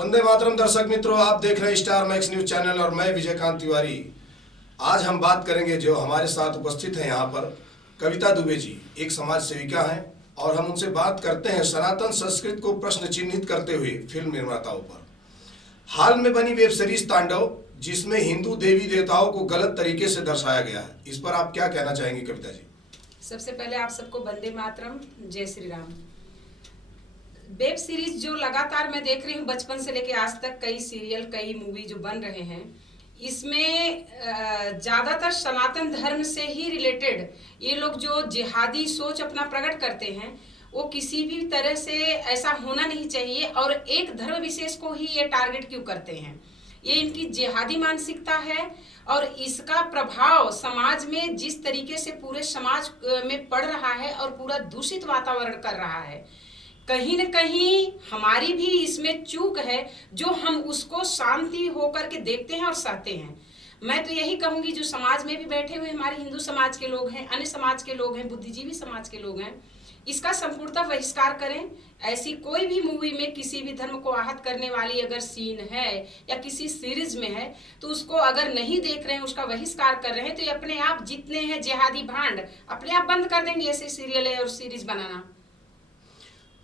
वंदे मातरम दर्शक मित्रों, आप देख रहे हैं स्टार मैक्स न्यूज चैनल और मैं विजयकांत तिवारी। आज हम बात करेंगे, जो हमारे साथ उपस्थित हैं यहाँ पर कविता दुबे जी, एक समाज सेविका हैं और हम उनसे बात करते हैं सनातन संस्कृति को प्रश्न चिन्हित करते हुए फिल्म निर्माताओं पर। हाल में बनी वेब सीरीज तांडव, जिसमें हिंदू देवी देवताओं को गलत तरीके से दर्शाया गया है, इस पर आप क्या कहना चाहेंगी कविता जी? सबसे पहले आप सबको वंदे मातरम, जय श्री राम। वेब सीरीज जो लगातार मैं देख रही हूँ बचपन से लेके आज तक, कई सीरियल कई मूवी जो बन रहे हैं, इसमें ज्यादातर सनातन धर्म से ही रिलेटेड ये लोग जो जिहादी सोच अपना प्रकट करते हैं, वो किसी भी तरह से ऐसा होना नहीं चाहिए। और एक धर्म विशेष को ही ये टारगेट क्यों करते हैं? ये इनकी जिहादी मानसिकता है और इसका प्रभाव समाज में जिस तरीके से पूरे समाज में पड़ रहा है और पूरा दूषित वातावरण कर रहा है, कहीं न कहीं हमारी भी इसमें चूक है, जो हम उसको शांति होकर के देखते हैं और सहते हैं। मैं तो यही कहूंगी, जो समाज में भी बैठे हुए हमारे हिंदू समाज के लोग हैं, अन्य समाज के लोग हैं, बुद्धिजीवी समाज के लोग हैं, इसका संपूर्णतः बहिष्कार करें। ऐसी कोई भी मूवी में किसी भी धर्म को आहत करने वाली अगर सीन है या किसी सीरीज में है, तो उसको अगर नहीं देख रहे हैं, उसका बहिष्कार कर रहे हैं, तो ये अपने आप जितने हैं जिहादी भांड अपने आप बंद कर देंगे ऐसे सीरियल और सीरीज बनाना।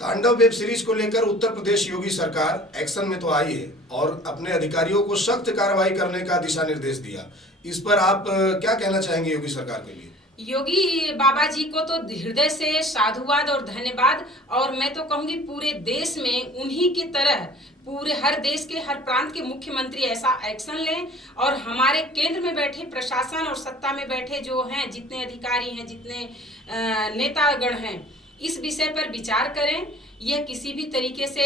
तांडव वेब सीरीज को लेकर उत्तर प्रदेश योगी सरकार एक्शन में तो आई है और अपने अधिकारियों को सख्त कार्रवाई करने का दिशा निर्देश दिया। इस पर आप क्या कहना चाहेंगे योगी सरकार के लिए? योगी बाबा जी को तो हृदय से साधुवाद और धन्यवाद। और मैं तो कहूंगी पूरे देश में उन्हीं की तरह पूरे हर देश के हर प्रांत के मुख्यमंत्री ऐसा एक्शन लें और हमारे केंद्र में बैठे प्रशासन और सत्ता में बैठे जो हैं, जितने अधिकारी हैं, जितने नेतागण हैं, इस विषय पर विचार करें। यह किसी भी तरीके से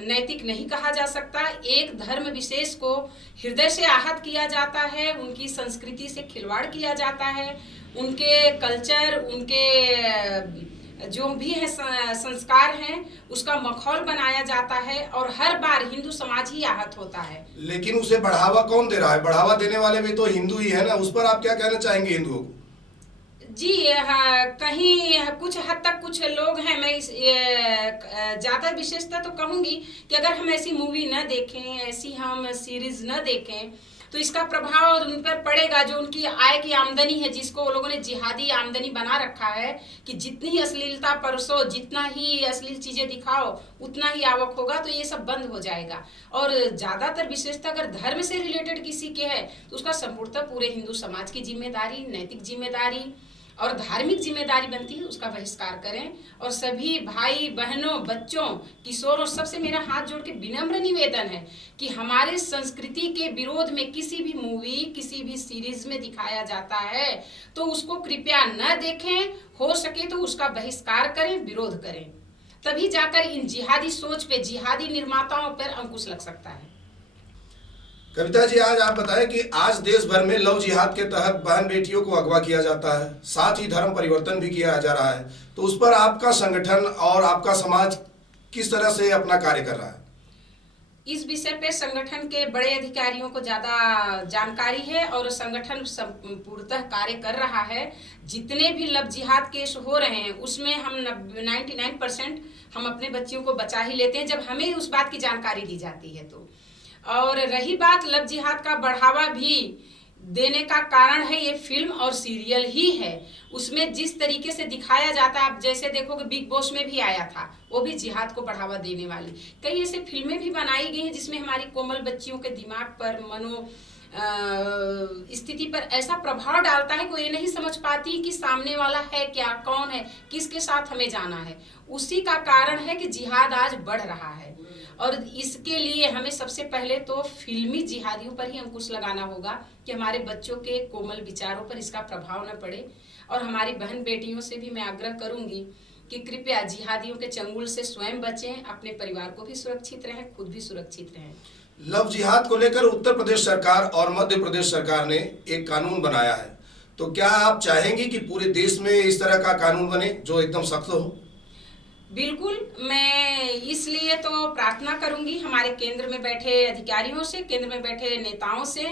नैतिक नहीं कहा जा सकता। एक धर्म विशेष को हृदय से आहत किया जाता है, उनकी संस्कृति से खिलवाड़ किया जाता है, उनके कल्चर, उनके जो भी है संस्कार हैं, उसका मखौल बनाया जाता है और हर बार हिंदू समाज ही आहत होता है। लेकिन उसे बढ़ावा कौन दे रहा है? बढ़ावा देने वाले भी तो हिंदू ही है ना, उस पर आप क्या कहना चाहेंगे हिंदुओं को? जी हाँ, कहीं कुछ हद तक कुछ लोग हैं, मैं इस ज़्यादा विशेषता तो कहूँगी कि अगर हम ऐसी मूवी न देखें, ऐसी हम सीरीज न देखें, तो इसका प्रभाव उन पर पड़ेगा। जो उनकी आय की आमदनी है, जिसको वो लोगों ने जिहादी आमदनी बना रखा है कि जितनी ही अश्लीलता परसो, जितना ही अश्लील चीज़ें दिखाओ, उतना ही आवक होगा, तो ये सब बंद हो जाएगा। और ज़्यादातर विशेषता अगर धर्म से रिलेटेड किसी के है, तो उसका संपूर्णतः पूरे हिंदू समाज की जिम्मेदारी, नैतिक जिम्मेदारी और धार्मिक जिम्मेदारी बनती है, उसका बहिष्कार करें। और सभी भाई बहनों, बच्चों, किशोरों, सबसे मेरा हाथ जोड़ के विनम्र निवेदन है कि हमारे संस्कृति के विरोध में किसी भी मूवी, किसी भी सीरीज में दिखाया जाता है, तो उसको कृपया न देखें। हो सके तो उसका बहिष्कार करें, विरोध करें। तभी जाकर इन जिहादी सोच पे, जिहादी निर्माताओं पर अंकुश लग सकता है। कविता जी, आज आप बताएं कि आज देश भर में लव जिहाद के तहत बहन बेटियों को अगवा किया जाता है, साथ ही धर्म परिवर्तन भी किया जा रहा है, तो उस पर आपका संगठन और आपका समाज किस तरह से अपना कार्य कर रहा है? इस विषय पे संगठन के बड़े अधिकारियों को ज्यादा जानकारी है और संगठन पूर्णतः कार्य कर रहा है। जितने भी लव जिहाद केस हो रहे हैं, उसमें हम 99% हम अपने बच्चियों को बचा ही लेते हैं, जब हमें उस बात की जानकारी दी जाती है तो। और रही बात लव जिहाद का बढ़ावा भी देने का कारण है ये फिल्म और सीरियल ही है। उसमें जिस तरीके से दिखाया जाता है, आप जैसे देखोगे बिग बॉस में भी आया था, वो भी जिहाद को बढ़ावा देने वाली कई ऐसे फिल्में भी बनाई गई हैं, जिसमें हमारी कोमल बच्चियों के दिमाग पर, मनो स्थिति पर ऐसा प्रभाव डालता है कि वो ये नहीं समझ पाती कि सामने वाला है क्या, कौन है, किसके साथ हमें जाना है। उसी का कारण है कि जिहाद आज बढ़ रहा है और इसके लिए हमें सबसे पहले तो फिल्मी जिहादियों पर ही अंकुश लगाना होगा कि हमारे बच्चों के कोमल विचारों पर इसका प्रभाव न पड़े। और हमारी बहन बेटियों से भी मैं आग्रह करूंगी कि कृपया जिहादियों के चंगुल से स्वयं बचें, अपने परिवार को भी सुरक्षित रहें, खुद भी सुरक्षित रहें। लव जिहाद को लेकर उत्तर प्रदेश सरकार और मध्य प्रदेश सरकार ने एक कानून बनाया है, तो क्या आप चाहेंगी कि पूरे देश में इस तरह का कानून बने जो एकदम सख्त हो? बिल्कुल, मैं इसलिए तो प्रार्थना करूंगी हमारे केंद्र में बैठे अधिकारियों से, केंद्र में बैठे नेताओं से,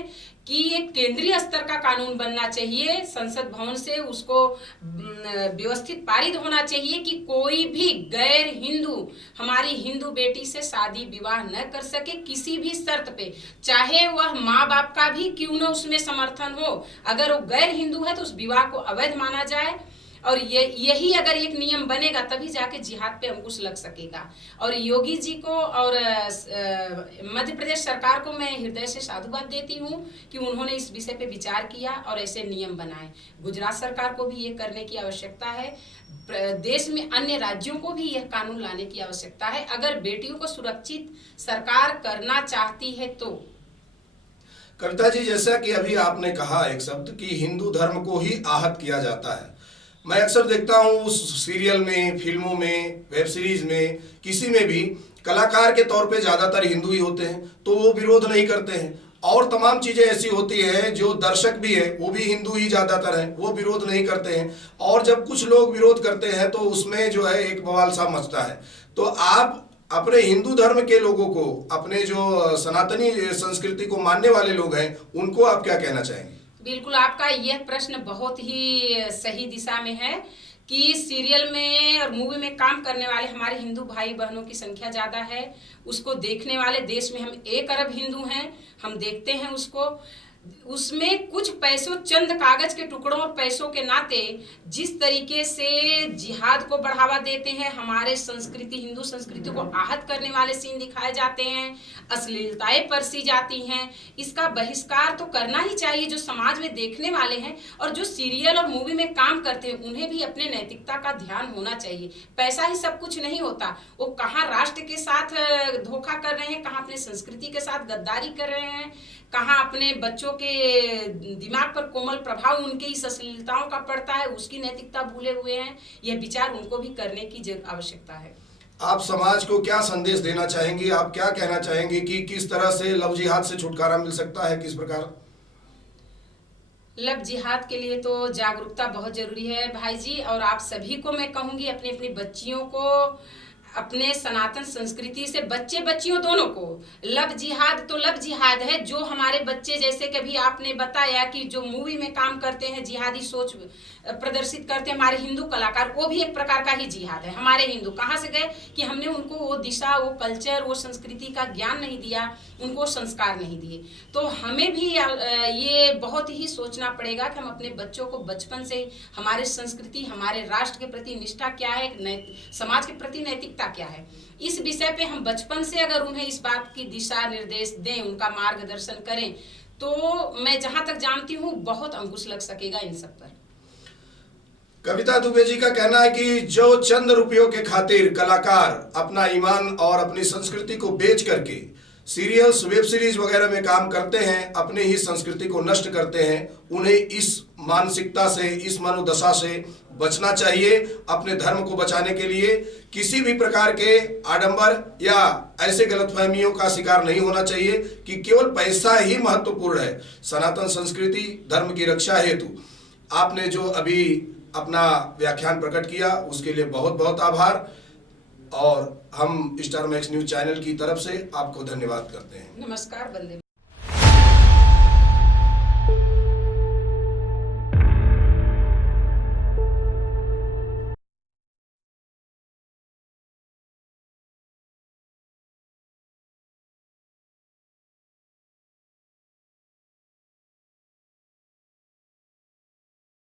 कि एक केंद्रीय स्तर का कानून बनना चाहिए, संसद भवन से उसको व्यवस्थित पारित होना चाहिए कि कोई भी गैर हिंदू हमारी हिंदू बेटी से शादी विवाह न कर सके किसी भी शर्त पे, चाहे वह माँ बाप का भी क्यों न उसमें समर्थन हो। अगर वो गैर हिंदू है तो उस विवाह को अवैध माना जाए, और यही अगर एक नियम बनेगा तभी जाके जिहाद पे अंकुश लग सकेगा। और योगी जी को और मध्य प्रदेश सरकार को मैं हृदय से साधुवाद देती हूँ कि उन्होंने इस विषय पे विचार किया और ऐसे नियम बनाए। गुजरात सरकार को भी ये करने की आवश्यकता है, देश में अन्य राज्यों को भी यह कानून लाने की आवश्यकता है, अगर बेटियों को सुरक्षित सरकार करना चाहती है तो। कविता जी, जैसा कि अभी आपने कहा एक शब्द कि हिंदू धर्म को ही आहत किया जाता है, मैं अक्सर देखता हूँ उस सीरियल में, फिल्मों में, वेब सीरीज में, किसी में भी कलाकार के तौर पे ज़्यादातर हिंदू ही होते हैं तो वो विरोध नहीं करते हैं, और तमाम चीज़ें ऐसी होती हैं जो दर्शक भी है वो भी हिंदू ही ज़्यादातर हैं, वो विरोध नहीं करते हैं, और जब कुछ लोग विरोध करते हैं तो उसमें जो है एक बवाल सा मचता है। तो आप अपने हिंदू धर्म के लोगों को, अपने जो सनातनी संस्कृति को मानने वाले लोग हैं, उनको आप क्या कहना चाहेंगे? बिल्कुल, आपका यह प्रश्न बहुत ही सही दिशा में है कि सीरियल में और मूवी में काम करने वाले हमारे हिंदू भाई बहनों की संख्या ज़्यादा है, उसको देखने वाले देश में हम 1 अरब हिंदू हैं, हम देखते हैं उसको। उसमें कुछ पैसों, चंद कागज के टुकड़ों और पैसों के नाते जिस तरीके से जिहाद को बढ़ावा देते हैं, हमारे संस्कृति, हिंदू संस्कृति को आहत करने वाले सीन दिखाए जाते हैं, अश्लीलताएं परसी जाती हैं, इसका बहिष्कार तो करना ही चाहिए। जो समाज में देखने वाले हैं और जो सीरियल और मूवी में काम करते हैं उन्हें भी अपने नैतिकता का ध्यान होना चाहिए। पैसा ही सब कुछ नहीं होता, वो कहाँ राष्ट्र के साथ धोखा कर रहे हैं, कहाँ अपने संस्कृति के साथ गद्दारी कर रहे हैं, कहाँ अपने बच्चों के दिमाग पर कोमल प्रभाव उनके इस अश्लीलताओं का पड़ता है, उसकी नैतिकता भूले हुए हैं। यह विचार उनको भी करने की आवश्यकता है। आप समाज को क्या संदेश देना चाहेंगी? आप क्या कहना चाहेंगे कि किस तरह से लव जिहाद से छुटकारा मिल सकता है, किस प्रकार? लव जिहाद के लिए तो जागरूकता बहुत जरूरी है भाई जी, और आप सभी को मैं कहूंगी अपनी अपनी बच्चियों को अपने सनातन संस्कृति से, बच्चे बच्चियों दोनों को, लव जिहाद तो लव जिहाद है। जो हमारे बच्चे, जैसे कभी आपने बताया कि जो मूवी में काम करते हैं, जिहादी सोच प्रदर्शित करते हैं हमारे हिंदू कलाकार, वो भी एक प्रकार का ही जिहाद है। हमारे हिंदू कहाँ से गए कि हमने उनको वो दिशा, वो कल्चर, वो संस्कृति का ज्ञान नहीं दिया, उनको संस्कार नहीं दिए। तो हमें भी ये बहुत ही सोचना पड़ेगा कि हम अपने बच्चों को बचपन से ही हमारे संस्कृति, हमारे राष्ट्र के प्रति निष्ठा क्या है, समाज के प्रति नैतिकता क्या है, इस विषय पे हम बचपन से अगर उन्हें इस बात की दिशा निर्देश दें, उनका मार्गदर्शन करें, तो मैं जहां तक जानती हूँ बहुत अंकुश लग सकेगा इन सब पर। कविता दुबे जी का कहना है कि जो चंद रुपयों के खातिर कलाकार अपना ईमान और अपनी संस्कृति को बेच करके सीरियल्स, वेब सीरीज वगैरह में काम करते हैं, अपनी ही संस्कृति को नष्ट करते हैं, उन्हें इस मानसिकता से, इस मनोदशा से बचना चाहिए। अपने धर्म को बचाने के लिए किसी भी प्रकार के आडंबर या ऐसे गलतफहमियों का शिकार नहीं होना चाहिए कि केवल पैसा ही महत्वपूर्ण है। सनातन संस्कृति, धर्म की रक्षा हेतु आपने जो अभी अपना व्याख्यान प्रकट किया, उसके लिए बहुत बहुत आभार, और हम स्टार मैक्स न्यूज चैनल की तरफ से आपको धन्यवाद करते हैं। नमस्कार, वंदे।